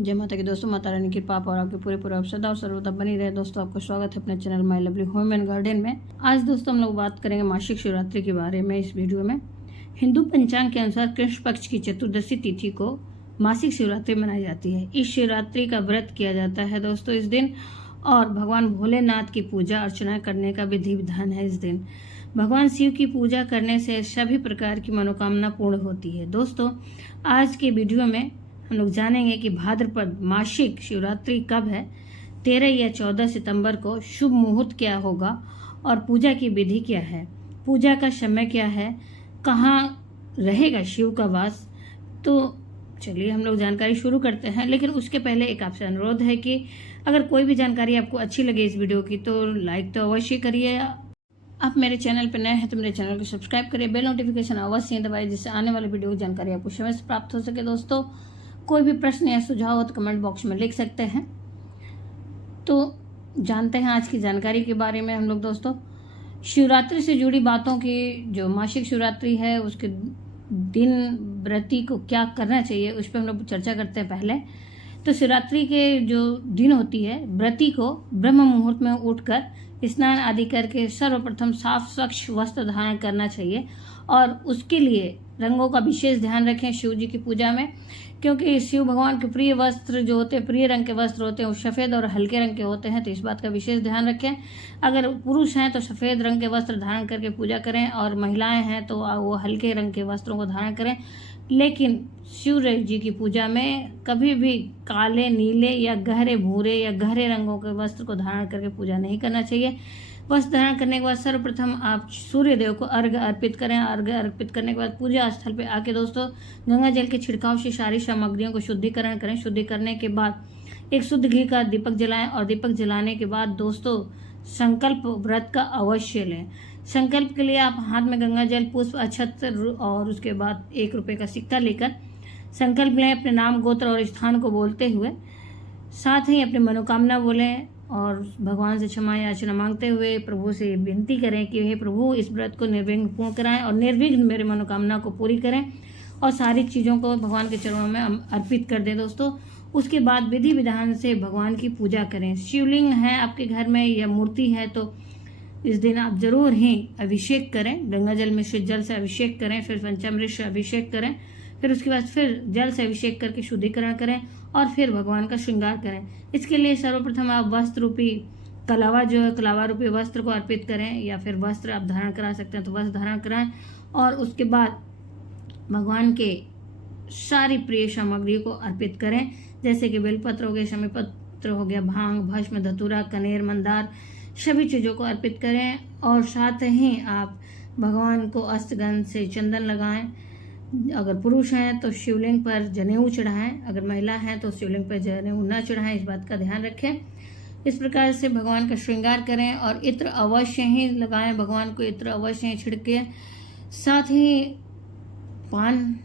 जय माता की दोस्तों, माता रानी की कृपा और आपके पूरे पूरे सदा और सर्वदा बनी रहे। दोस्तों आपका स्वागत है अपने channel my lovely home and garden में। आज दोस्तों हम लोग बात करेंगे मासिक शिवरात्रि के बारे में। इस वीडियो में हिंदू पंचांग के अनुसार कृष्ण पक्ष की चतुर्दशी तिथि को मासिक शिवरात्रि मनाई जाती है। इस शिवरात्रि का व्रत किया जाता है दोस्तों इस दिन, और भगवान भोलेनाथ की पूजा अर्चना करने का विधि विधान है। इस दिन भगवान शिव की पूजा करने से सभी प्रकार की मनोकामना पूर्ण होती है। दोस्तों आज के वीडियो में हम लोग जानेंगे कि भाद्रपद मासिक शिवरात्रि कब है, 13 या 14 सितंबर को शुभ मुहूर्त क्या होगा और पूजा की विधि क्या है, पूजा का समय क्या है, कहाँ रहेगा शिव का वास। तो चलिए हम लोग जानकारी शुरू करते हैं। लेकिन उसके पहले एक आपसे अनुरोध है कि अगर कोई भी जानकारी आपको अच्छी लगे इस वीडियो की तो लाइक तो अवश्य करिए। आप मेरे चैनल पर नए हैं तो मेरे चैनल को सब्सक्राइब करिए, बेल नोटिफिकेशन अवश्य दबाइए जिससे आने वाले वीडियो की जानकारी आपको समय से प्राप्त हो सके। दोस्तों कोई भी प्रश्न या सुझाव हो तो कमेंट बॉक्स में लिख सकते हैं। तो जानते हैं आज की जानकारी के बारे में हम लोग। दोस्तों शिवरात्रि से जुड़ी बातों की, जो मासिक शिवरात्रि है उसके दिन व्रती को क्या करना चाहिए उस पर हम लोग चर्चा करते हैं। पहले तो शिवरात्रि के जो दिन होती है, व्रती को ब्रह्म मुहूर्त में उठकर स्नान आदि करके सर्वप्रथम साफ स्वच्छ वस्त्र धारण करना चाहिए, और उसके लिए रंगों का विशेष ध्यान रखें शिव जी की पूजा में, क्योंकि शिव भगवान के प्रिय वस्त्र जो होते हैं, प्रिय रंग के वस्त्र होते हैं, वो सफ़ेद और हल्के रंग के होते हैं। तो इस बात का विशेष ध्यान रखें। अगर पुरुष हैं तो सफ़ेद रंग के वस्त्र धारण करके पूजा करें, और महिलाएं हैं तो वो हल्के रंग के वस्त्रों को धारण करें। लेकिन शिव जी की पूजा में कभी भी काले, नीले या गहरे भूरे या गहरे रंगों के वस्त्र को धारण करके पूजा नहीं करना चाहिए। वस्त्र धारण करने के बाद सर्वप्रथम आप सूर्य देव को अर्घ्य अर्पित करें। अर्घ्य अर्पित करने के बाद पूजा स्थल पे आके दोस्तों गंगा जल के छिड़काव से सारी सामग्रियों को शुद्धिकरण करें। शुद्धि करने के बाद एक शुद्ध घी का दीपक जलाएं, और दीपक जलाने के बाद दोस्तों संकल्प व्रत का अवश्य लें। संकल्प के लिए आप हाथ में गंगा जल, पुष्प, अक्षत और उसके बाद 1 रुपये का सिक्का लेकर संकल्प लें, अपने नाम, गोत्र और स्थान को बोलते हुए। साथ ही अपनी मनोकामना बोलें और भगवान से क्षमा याचना मांगते हुए प्रभु से विनती करें कि हे प्रभु इस व्रत को निर्विघ्न पूर्ण कराएं और निर्विघ्न मेरे मनोकामना को पूरी करें, और सारी चीज़ों को भगवान के चरणों में अर्पित कर दें। दोस्तों उसके बाद विधि विधान से भगवान की पूजा करें। शिवलिंग है आपके घर में या मूर्ति है तो इस दिन आप जरूर ही अभिषेक करें। गंगा जल में से जल से अभिषेक करें, फिर पंचामृत से अभिषेक करें, फिर उसके बाद फिर जल से अभिषेक करके शुद्धिकरण करें, और फिर भगवान का श्रृंगार करें। इसके लिए सर्वप्रथम आप वस्त्र रूपी कलावा जो है, कलावा रूपी वस्त्र को अर्पित करें, या फिर वस्त्र आप धारण करा सकते हैं तो वस्त्र धारण कराएं। और उसके बाद भगवान के सारी प्रिय सामग्री को अर्पित करें, जैसे कि बेलपत्र हो गए, शमी पत्र हो गया, भांग, भस्म, धतूरा, कनेर, मंदार, सभी चीज़ों को अर्पित करें। और साथ ही आप भगवान को अष्टगंध से चंदन लगाएं। अगर पुरुष हैं तो शिवलिंग पर जनेऊ चढ़ाएं, अगर महिला हैं तो शिवलिंग पर जनेऊ न चढ़ाएं, इस बात का ध्यान रखें। इस प्रकार से भगवान का श्रृंगार करें, और इत्र अवश्य ही लगाएं, भगवान को इत्र अवश्य ही छिड़के। साथ ही पान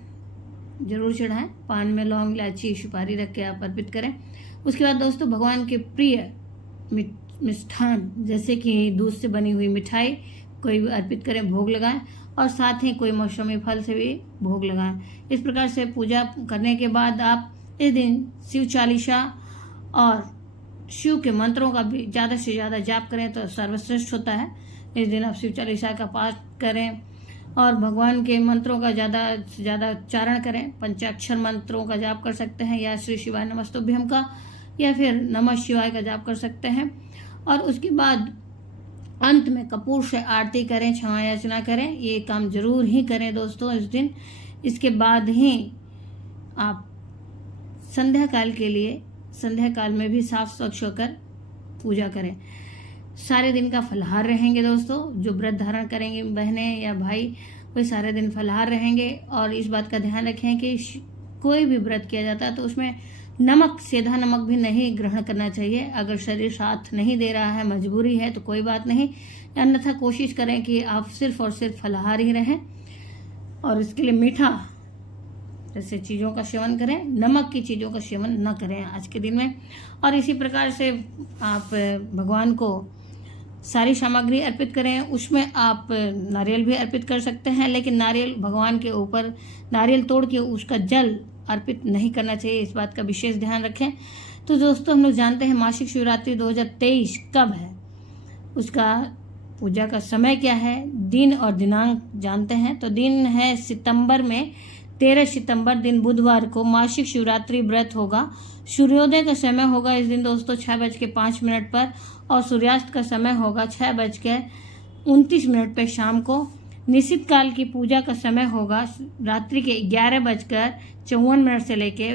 जरूर चढ़ाएं, पान में लौंग, इलायची, सुपारी रख के आप अर्पित करें। उसके बाद दोस्तों भगवान के प्रिय मिष्ठान जैसे कि दूध से बनी हुई मिठाई कोई अर्पित करें, भोग लगाएं, और साथ ही कोई मौसमी फल से भी भोग लगाएं। इस प्रकार से पूजा करने के बाद आप इस दिन शिव चालीसा और शिव के मंत्रों का भी ज़्यादा से ज़्यादा जाप करें तो सर्वश्रेष्ठ होता है। इस दिन आप शिव चालीसा का पाठ करें और भगवान के मंत्रों का ज़्यादा से ज़्यादा उच्चारण करें। पंचाक्षर मंत्रों का जाप कर सकते हैं, या श्री शिवाय नमस्तुभ्यम का, या फिर नमः शिवाय का जाप कर सकते हैं। और उसके बाद अंत में कपूर से आरती करें, क्षमा याचना करें। ये काम जरूर ही करें दोस्तों इस दिन। इसके बाद ही आप संध्या काल के लिए संध्या काल में भी साफ स्वच्छ होकर पूजा करें। सारे दिन का फलाहार रहेंगे दोस्तों। जो व्रत धारण करेंगे बहनें या भाई, वो सारे दिन फलाहार रहेंगे। और इस बात का ध्यान रखें कि कोई भी व्रत किया जाता है तो उसमें नमक, सेधा नमक भी नहीं ग्रहण करना चाहिए। अगर शरीर साथ नहीं दे रहा है, मजबूरी है तो कोई बात नहीं, अन्यथा कोशिश करें कि आप सिर्फ और सिर्फ फलाहार ही रहें। और इसके लिए मीठा जैसे चीज़ों का सेवन करें, नमक की चीज़ों का सेवन न करें आज के दिन में। और इसी प्रकार से आप भगवान को सारी सामग्री अर्पित करें। उसमें आप नारियल भी अर्पित कर सकते हैं, लेकिन नारियल भगवान के ऊपर नारियल तोड़ के उसका जल अर्पित नहीं करना चाहिए, इस बात का विशेष ध्यान रखें। तो दोस्तों हम लोग जानते हैं मासिक शिवरात्रि 2023 कब है, उसका पूजा का समय क्या है, दिन और दिनांक जानते हैं। तो दिन है सितंबर में 13 सितंबर दिन बुधवार को मासिक शिवरात्रि व्रत होगा। सूर्योदय का समय होगा इस दिन दोस्तों 6:05 पर और सूर्यास्त का समय होगा 6:29 पर शाम को। निश्चित काल की पूजा का समय होगा रात्रि के 11:54 से लेके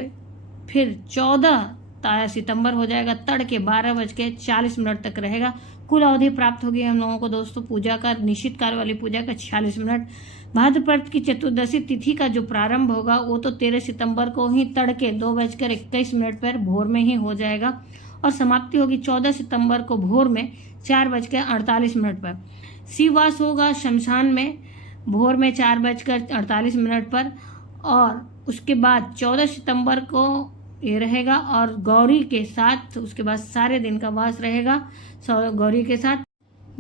फिर 14 सितंबर हो जाएगा तड़के 12:40 तक रहेगा। कुल अवधि प्राप्त होगी हम लोगों को दोस्तों पूजा का, निश्चित काल वाली पूजा का 46 मिनट। भाद्रपद की चतुर्दशी तिथि का जो प्रारंभ होगा वो तो 13 सितंबर को ही तड़के 2:21 पर भोर में ही हो जाएगा और समाप्ति होगी 14 सितंबर को भोर में 4:48 पर। शिववास होगा शमशान में भोर में 4:48 पर और उसके बाद 14 सितंबर को ये रहेगा और गौरी के साथ उसके बाद सारे दिन का वास रहेगा गौरी के साथ।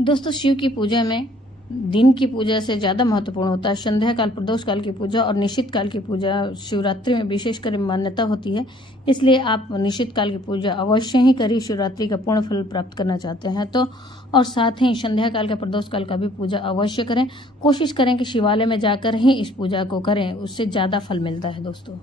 दोस्तों शिव की पूजा में दिन की पूजा से ज़्यादा महत्वपूर्ण होता है संध्या काल, प्रदोष काल की पूजा और निश्चित काल की पूजा शिवरात्रि में विशेषकर मान्यता होती है। इसलिए आप निश्चित काल की पूजा अवश्य ही करिए शिवरात्रि का पूर्ण फल प्राप्त करना चाहते हैं तो, और साथ ही संध्या काल का, प्रदोष काल का भी पूजा अवश्य करें। कोशिश करें कि शिवालय में जाकर ही इस पूजा को करें, उससे ज़्यादा फल मिलता है दोस्तों।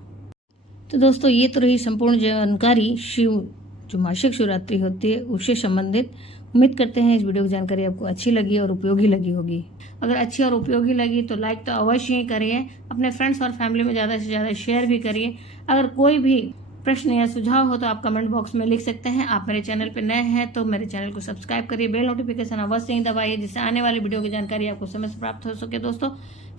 तो दोस्तों ये तो रही संपूर्ण जानकारी शिव जो मासिक शिवरात्रि होती है उससे संबंधित। उम्मीद करते हैं इस वीडियो की जानकारी आपको अच्छी लगी और उपयोगी लगी होगी। अगर अच्छी और उपयोगी लगी तो लाइक तो अवश्य ही करिए, अपने फ्रेंड्स और फैमिली में ज़्यादा से ज़्यादा शेयर भी करिए। अगर कोई भी प्रश्न या सुझाव हो तो आप कमेंट बॉक्स में लिख सकते हैं। आप मेरे चैनल पर नए हैं तो मेरे चैनल को सब्सक्राइब करिए, बेल नोटिफिकेशन अवश्य ही दबाइए जिससे आने वाली वीडियो की जानकारी आपको समय से प्राप्त हो सके। दोस्तों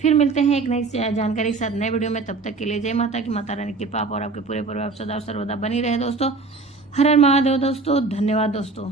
फिर मिलते हैं एक नई जानकारी के साथ नए वीडियो में, तब तक के लिए जय माता की, माता रानी की कृपा और आपके पूरे परिवार सदा सर्वदा बनी रहे दोस्तों। हर हर महादेव दोस्तों, धन्यवाद दोस्तों।